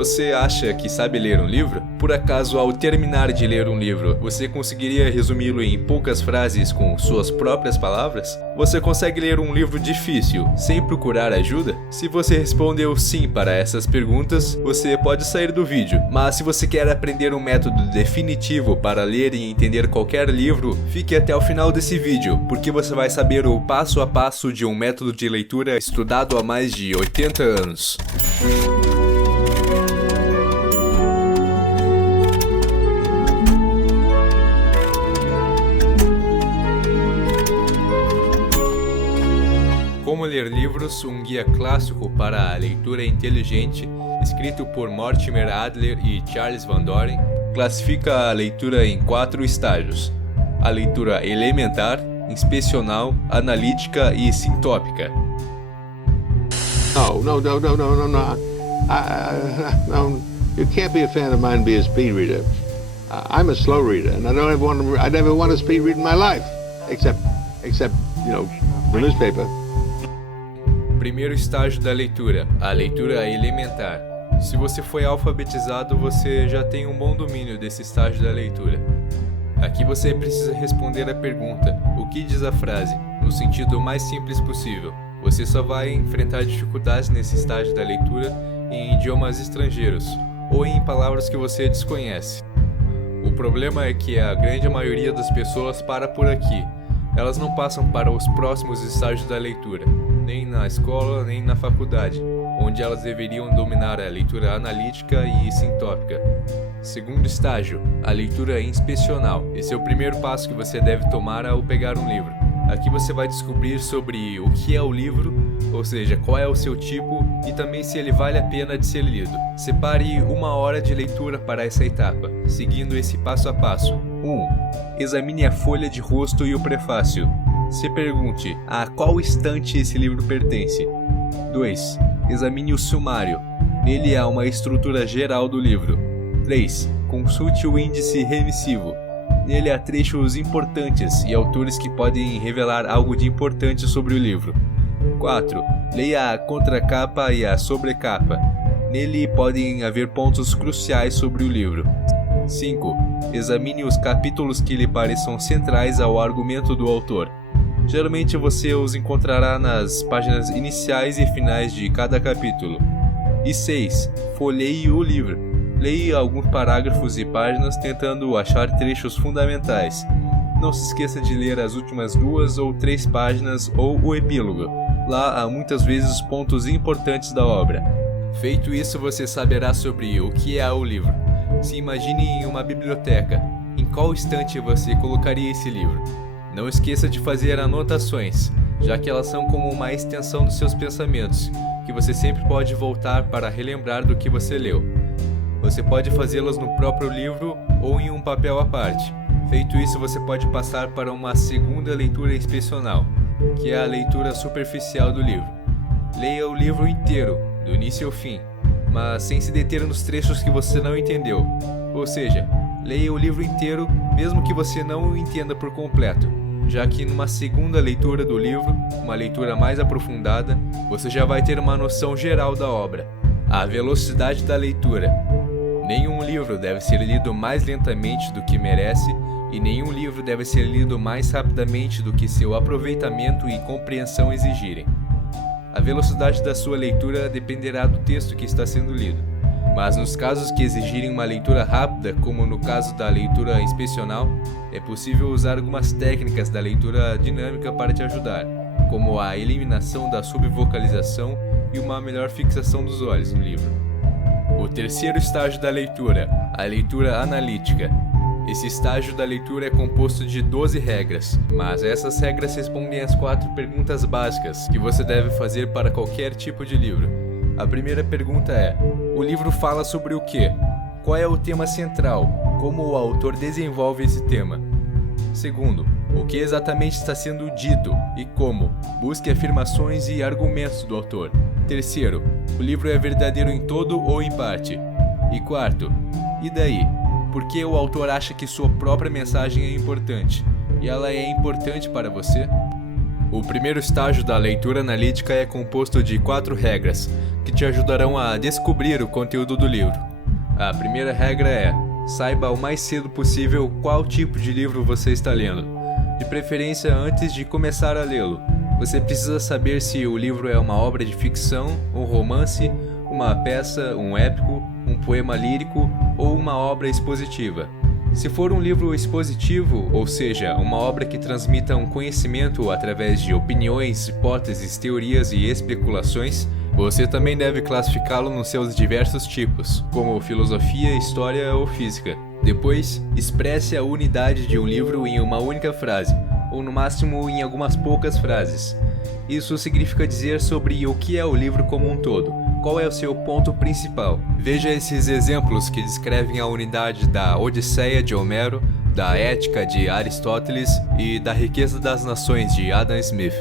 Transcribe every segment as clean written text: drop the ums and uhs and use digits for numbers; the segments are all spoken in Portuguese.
Você acha que sabe ler um livro? Por acaso, ao terminar de ler um livro, você conseguiria resumi-lo em poucas frases com suas próprias palavras? Você consegue ler um livro difícil sem procurar ajuda? Se você respondeu sim para essas perguntas, você pode sair do vídeo. Mas se você quer aprender um método definitivo para ler e entender qualquer livro, fique até o final desse vídeo, porque você vai saber o passo a passo de um método de leitura estudado há mais de 80 anos. Como ler livros, um guia clássico para a leitura inteligente, escrito por Mortimer Adler e Charles Van Doren, classifica a leitura em 4 estágios: a leitura elementar, inspecional, analítica e sintópica. No. You can't be a fan of mine and be a speed reader. I'm a slow reader, and I never want a speed read in my life, except the newspaper. Primeiro estágio da leitura, a leitura elementar. Se você foi alfabetizado, você já tem um bom domínio desse estágio da leitura. Aqui você precisa responder a pergunta: o que diz a frase? No sentido mais simples possível. Você só vai enfrentar dificuldades nesse estágio da leitura em idiomas estrangeiros ou em palavras que você desconhece. O problema é que a grande maioria das pessoas para por aqui. Elas não passam para os próximos estágios da leitura, nem na escola, nem na faculdade, onde elas deveriam dominar a leitura analítica e sintópica. Segundo estágio, a leitura inspecional. Esse é o primeiro passo que você deve tomar ao pegar um livro. Aqui você vai descobrir sobre o que é o livro, ou seja, qual é o seu tipo e também se ele vale a pena de ser lido. Separe 1 hora de leitura para essa etapa, seguindo esse passo a passo. 1. Examine a folha de rosto e o prefácio. Se pergunte a qual estante esse livro pertence. 2. Examine o sumário. Nele há uma estrutura geral do livro. 3. Consulte o índice remissivo. Nele há trechos importantes e autores que podem revelar algo de importante sobre o livro. 4. Leia a contracapa e a sobrecapa. Nele podem haver pontos cruciais sobre o livro. 5. Examine os capítulos que lhe pareçam centrais ao argumento do autor. Geralmente você os encontrará nas páginas iniciais e finais de cada capítulo. E 6. Folheie o livro. Leia alguns parágrafos e páginas tentando achar trechos fundamentais. Não se esqueça de ler as últimas 2 ou 3 páginas ou o epílogo. Lá há muitas vezes os pontos importantes da obra. Feito isso, você saberá sobre o que é o livro. Se imagine em uma biblioteca. Em qual estante você colocaria esse livro? Não esqueça de fazer anotações, já que elas são como uma extensão dos seus pensamentos, que você sempre pode voltar para relembrar do que você leu. Você pode fazê-las no próprio livro ou em um papel à parte. Feito isso, você pode passar para uma segunda leitura inspecional, que é a leitura superficial do livro. Leia o livro inteiro, do início ao fim, mas sem se deter nos trechos que você não entendeu. Ou seja, leia o livro inteiro, mesmo que você não o entenda por completo, já que numa segunda leitura do livro, uma leitura mais aprofundada, você já vai ter uma noção geral da obra. A velocidade da leitura. Nenhum livro deve ser lido mais lentamente do que merece e nenhum livro deve ser lido mais rapidamente do que seu aproveitamento e compreensão exigirem. A velocidade da sua leitura dependerá do texto que está sendo lido, mas nos casos que exigirem uma leitura rápida, como no caso da leitura inspecional, é possível usar algumas técnicas da leitura dinâmica para te ajudar, como a eliminação da subvocalização e uma melhor fixação dos olhos no livro. O terceiro estágio da leitura, a leitura analítica. Esse estágio da leitura é composto de 12 regras, mas essas regras respondem às 4 perguntas básicas que você deve fazer para qualquer tipo de livro. A primeira pergunta é: o livro fala sobre o quê? Qual é o tema central? Como o autor desenvolve esse tema? Segundo, o que exatamente está sendo dito e como? Busque afirmações e argumentos do autor. Terceiro, o livro é verdadeiro em todo ou em parte. E quarto, e daí? Por que o autor acha que sua própria mensagem é importante? E ela é importante para você? O primeiro estágio da leitura analítica é composto de 4 regras, que te ajudarão a descobrir o conteúdo do livro. A primeira regra é: saiba o mais cedo possível qual tipo de livro você está lendo, de preferência antes de começar a lê-lo. Você precisa saber se o livro é uma obra de ficção, um romance, uma peça, um épico, um poema lírico ou uma obra expositiva. Se for um livro expositivo, ou seja, uma obra que transmita um conhecimento através de opiniões, hipóteses, teorias e especulações, você também deve classificá-lo nos seus diversos tipos, como filosofia, história ou física. Depois, expresse a unidade de um livro em uma única frase, ou no máximo em algumas poucas frases. Isso significa dizer sobre o que é o livro como um todo, qual é o seu ponto principal. Veja esses exemplos que descrevem a unidade da Odisseia de Homero, da Ética de Aristóteles e da Riqueza das Nações de Adam Smith.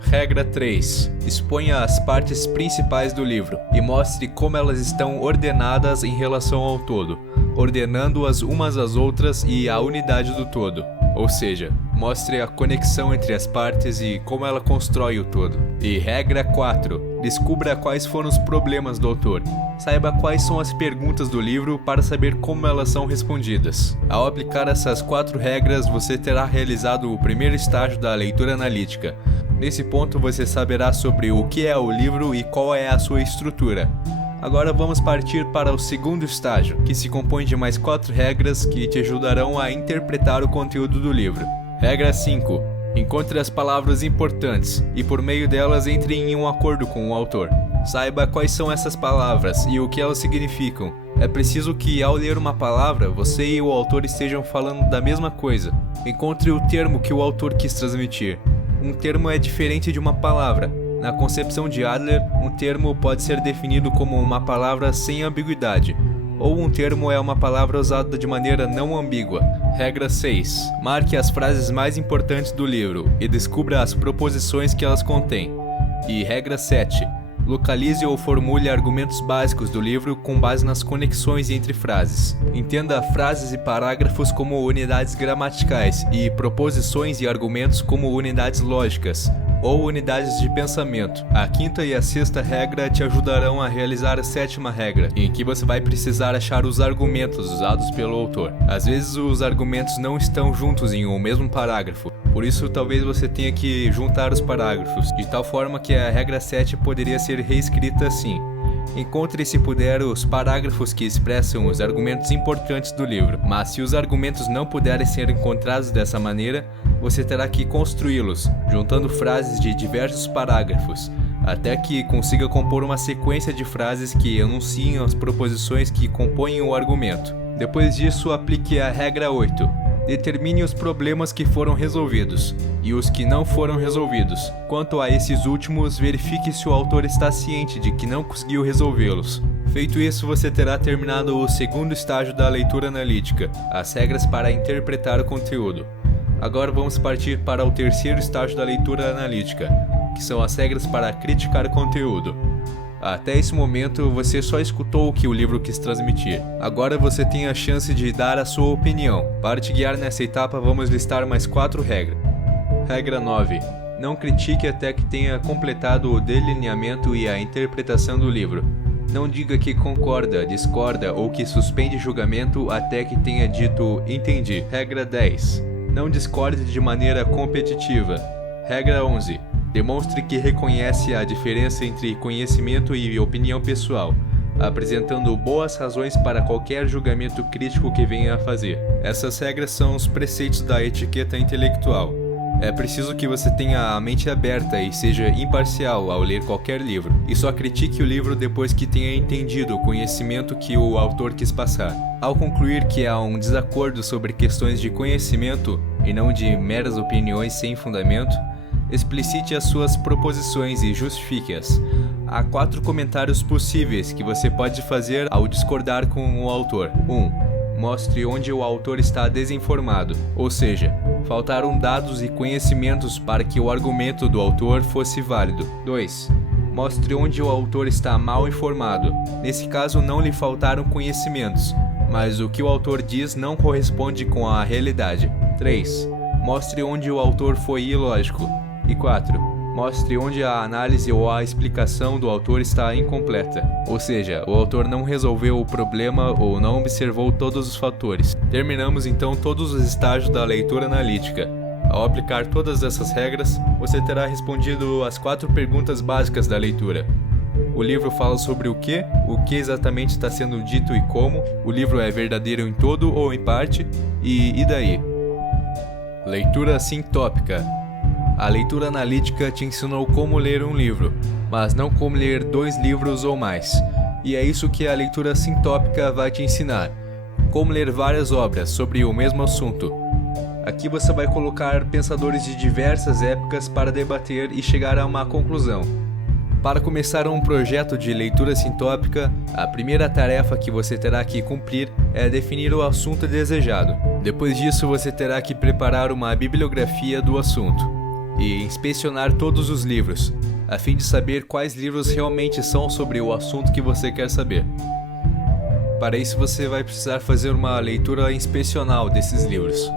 Regra 3. Exponha as partes principais do livro e mostre como elas estão ordenadas em relação ao todo, ordenando-as umas às outras e à unidade do todo. Ou seja, mostre a conexão entre as partes e como ela constrói o todo. E regra 4. Descubra quais foram os problemas do autor. Saiba quais são as perguntas do livro para saber como elas são respondidas. Ao aplicar essas 4 regras, você terá realizado o primeiro estágio da leitura analítica. Nesse ponto, você saberá sobre o que é o livro e qual é a sua estrutura. Agora vamos partir para o segundo estágio, que se compõe de mais 4 regras que te ajudarão a interpretar o conteúdo do livro. Regra 5. Encontre as palavras importantes e por meio delas entre em um acordo com o autor. Saiba quais são essas palavras e o que elas significam. É preciso que ao ler uma palavra, você e o autor estejam falando da mesma coisa. Encontre o termo que o autor quis transmitir. Um termo é diferente de uma palavra. Na concepção de Adler, um termo pode ser definido como uma palavra sem ambiguidade, ou um termo é uma palavra usada de maneira não ambígua. Regra 6. Marque as frases mais importantes do livro e descubra as proposições que elas contêm. E regra 7. Localize ou formule argumentos básicos do livro com base nas conexões entre frases. Entenda frases e parágrafos como unidades gramaticais e proposições e argumentos como unidades lógicas ou unidades de pensamento. A quinta e a sexta regra te ajudarão a realizar a sétima regra, em que você vai precisar achar os argumentos usados pelo autor. Às vezes os argumentos não estão juntos em um mesmo parágrafo, por isso talvez você tenha que juntar os parágrafos, de tal forma que a regra 7 poderia ser reescrita assim: encontre, se puder, os parágrafos que expressam os argumentos importantes do livro, mas se os argumentos não puderem ser encontrados dessa maneira, você terá que construí-los, juntando frases de diversos parágrafos, até que consiga compor uma sequência de frases que enunciem as proposições que compõem o argumento. Depois disso, aplique a regra 8. Determine os problemas que foram resolvidos e os que não foram resolvidos. Quanto a esses últimos, verifique se o autor está ciente de que não conseguiu resolvê-los. Feito isso, você terá terminado o segundo estágio da leitura analítica, as regras para interpretar o conteúdo. Agora vamos partir para o terceiro estágio da leitura analítica, que são as regras para criticar o conteúdo. Até esse momento, você só escutou o que o livro quis transmitir. Agora você tem a chance de dar a sua opinião. Para te guiar nessa etapa, vamos listar mais 4 regras. Regra 9. Não critique até que tenha completado o delineamento e a interpretação do livro. Não diga que concorda, discorda ou que suspende julgamento até que tenha dito entendi. Regra 10. Não discorde de maneira competitiva. Regra 11. Demonstre que reconhece a diferença entre conhecimento e opinião pessoal, apresentando boas razões para qualquer julgamento crítico que venha a fazer. Essas regras são os preceitos da etiqueta intelectual. É preciso que você tenha a mente aberta e seja imparcial ao ler qualquer livro, e só critique o livro depois que tenha entendido o conhecimento que o autor quis passar. Ao concluir que há um desacordo sobre questões de conhecimento e não de meras opiniões sem fundamento, explicite as suas proposições e justifique-as. Há 4 comentários possíveis que você pode fazer ao discordar com o autor. 1. Mostre onde o autor está desinformado, ou seja, faltaram dados e conhecimentos para que o argumento do autor fosse válido. 2. Mostre onde o autor está mal informado. Nesse caso, não lhe faltaram conhecimentos, mas o que o autor diz não corresponde com a realidade. 3. Mostre onde o autor foi ilógico. E 4. Mostre onde a análise ou a explicação do autor está incompleta, ou seja, o autor não resolveu o problema ou não observou todos os fatores. Terminamos então todos os estágios da leitura analítica. Ao aplicar todas essas regras, você terá respondido as 4 perguntas básicas da leitura. O livro fala sobre o que exatamente está sendo dito e como, o livro é verdadeiro em todo ou em parte, e daí? Leitura sintópica. A leitura analítica te ensinou como ler um livro, mas não como ler 2 livros ou mais. E é isso que a leitura sintópica vai te ensinar. Como ler várias obras sobre o mesmo assunto. Aqui você vai colocar pensadores de diversas épocas para debater e chegar a uma conclusão. Para começar um projeto de leitura sintópica, a primeira tarefa que você terá que cumprir é definir o assunto desejado. Depois disso, você terá que preparar uma bibliografia do assunto e inspecionar todos os livros, a fim de saber quais livros realmente são sobre o assunto que você quer saber. Para isso, você vai precisar fazer uma leitura inspecional desses livros.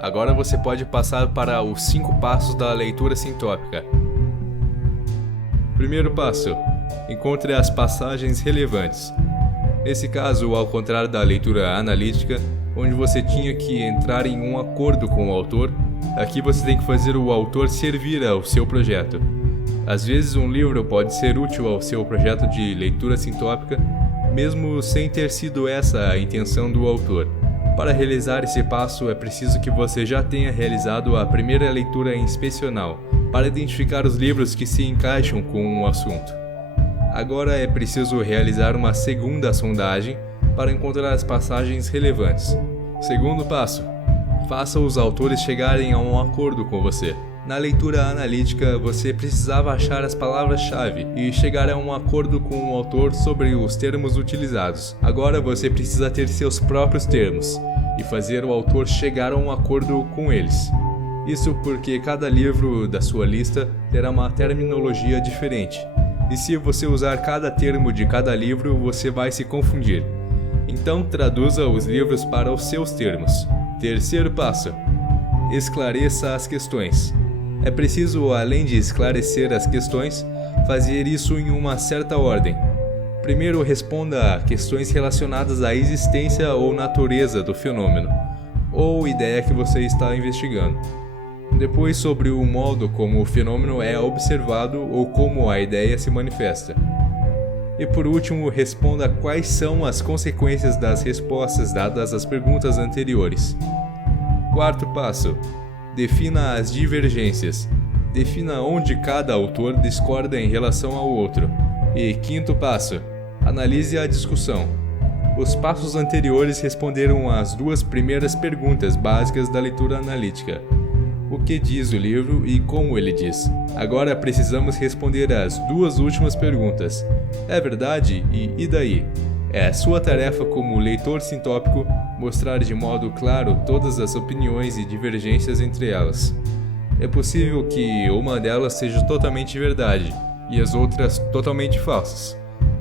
Agora você pode passar para os 5 passos da leitura sintópica. Primeiro passo: encontre as passagens relevantes. Nesse caso, ao contrário da leitura analítica, onde você tinha que entrar em um acordo com o autor, aqui você tem que fazer o autor servir ao seu projeto. Às vezes um livro pode ser útil ao seu projeto de leitura sintópica, mesmo sem ter sido essa a intenção do autor. Para realizar esse passo, é preciso que você já tenha realizado a primeira leitura inspecional, para identificar os livros que se encaixam com o assunto. Agora é preciso realizar uma segunda sondagem para encontrar as passagens relevantes. Segundo passo: faça os autores chegarem a um acordo com você. Na leitura analítica, você precisava achar as palavras-chave e chegar a um acordo com o autor sobre os termos utilizados. Agora você precisa ter seus próprios termos e fazer o autor chegar a um acordo com eles. Isso porque cada livro da sua lista terá uma terminologia diferente. E se você usar cada termo de cada livro, você vai se confundir. Então traduza os livros para os seus termos. Terceiro passo: esclareça as questões. É preciso, além de esclarecer as questões, fazer isso em uma certa ordem. Primeiro, responda a questões relacionadas à existência ou natureza do fenômeno, ou ideia que você está investigando. Depois, sobre o modo como o fenômeno é observado ou como a ideia se manifesta. E por último, responda quais são as consequências das respostas dadas às perguntas anteriores. Quarto passo: defina as divergências. Defina onde cada autor discorda em relação ao outro. E quinto passo: analise a discussão. Os passos anteriores responderam às 2 primeiras perguntas básicas da leitura analítica. O que diz o livro e como ele diz. Agora precisamos responder às 2 últimas perguntas. É verdade? E daí? É sua tarefa como leitor sintópico mostrar de modo claro todas as opiniões e divergências entre elas. É possível que uma delas seja totalmente verdade e as outras totalmente falsas.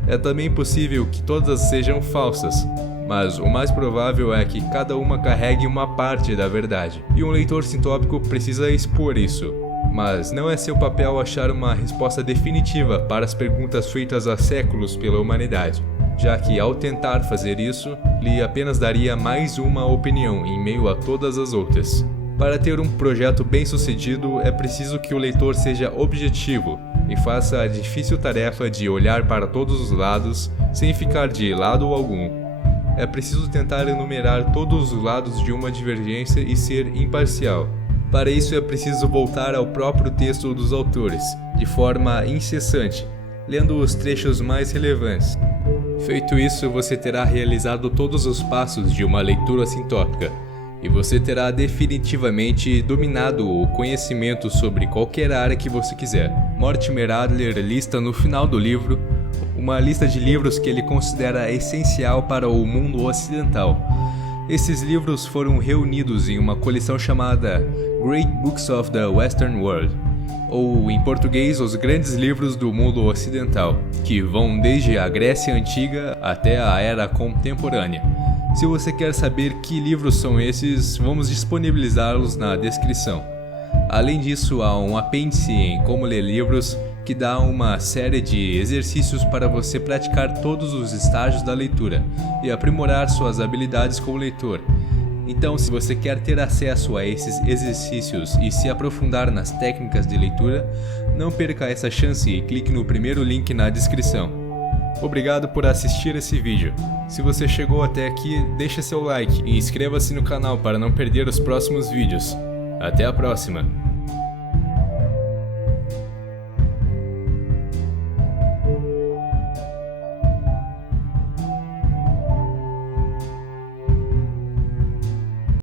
É também possível que todas sejam falsas, mas o mais provável é que cada uma carregue uma parte da verdade, e um leitor sintópico precisa expor isso. Mas não é seu papel achar uma resposta definitiva para as perguntas feitas há séculos pela humanidade, já que ao tentar fazer isso, ele apenas daria mais uma opinião em meio a todas as outras. Para ter um projeto bem-sucedido, é preciso que o leitor seja objetivo e faça a difícil tarefa de olhar para todos os lados sem ficar de lado algum. É preciso tentar enumerar todos os lados de uma divergência e ser imparcial. Para isso é preciso voltar ao próprio texto dos autores, de forma incessante, lendo os trechos mais relevantes. Feito isso, você terá realizado todos os passos de uma leitura sintópica, e você terá definitivamente dominado o conhecimento sobre qualquer área que você quiser. Mortimer Adler lista no final do livro uma lista de livros que ele considera essencial para o mundo ocidental. Esses livros foram reunidos em uma coleção chamada Great Books of the Western World, ou em português, os grandes livros do mundo ocidental, que vão desde a Grécia Antiga até a Era Contemporânea. Se você quer saber que livros são esses, vamos disponibilizá-los na descrição. Além disso, há um apêndice em Como Ler Livros, que dá uma série de exercícios para você praticar todos os estágios da leitura e aprimorar suas habilidades como leitor. Então, se você quer ter acesso a esses exercícios e se aprofundar nas técnicas de leitura, não perca essa chance e clique no primeiro link na descrição. Obrigado por assistir esse vídeo. Se você chegou até aqui, deixe seu like e inscreva-se no canal para não perder os próximos vídeos. Até a próxima!